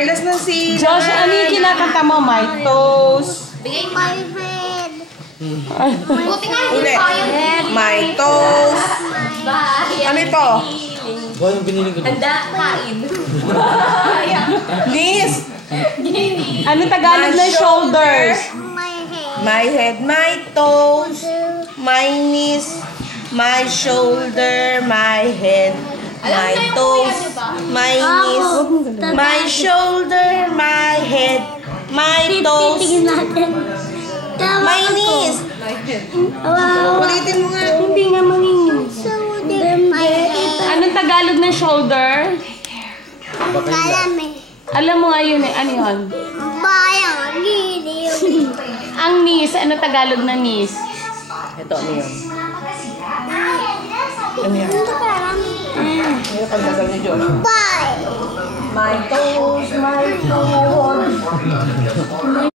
Last na si Josh, ano yung kinakanta mo? My toes. My head. Ulit. My toes. Ano ito? Boy, yung binili ko. Handa, kain. Knees. Ano Tagalog na shoulders? My head. My toes. My knees. My shoulder. My head. My toes. My knees. My shoulder. My head. My toes. Titingin natin. My knees. Wow. Ulitin mo nga. Hindi nga mangingin. Shoulder. My head. Anong Tagalog na shoulder? Kalame. Alam mo nga yun eh. Ano yun? Bayang. Giliw. Ang knees. Ano Tagalog na knees? Ito, ano yun? Ano yan? Ano yung pagdagal ni Josh? Bye. My toes, my toes.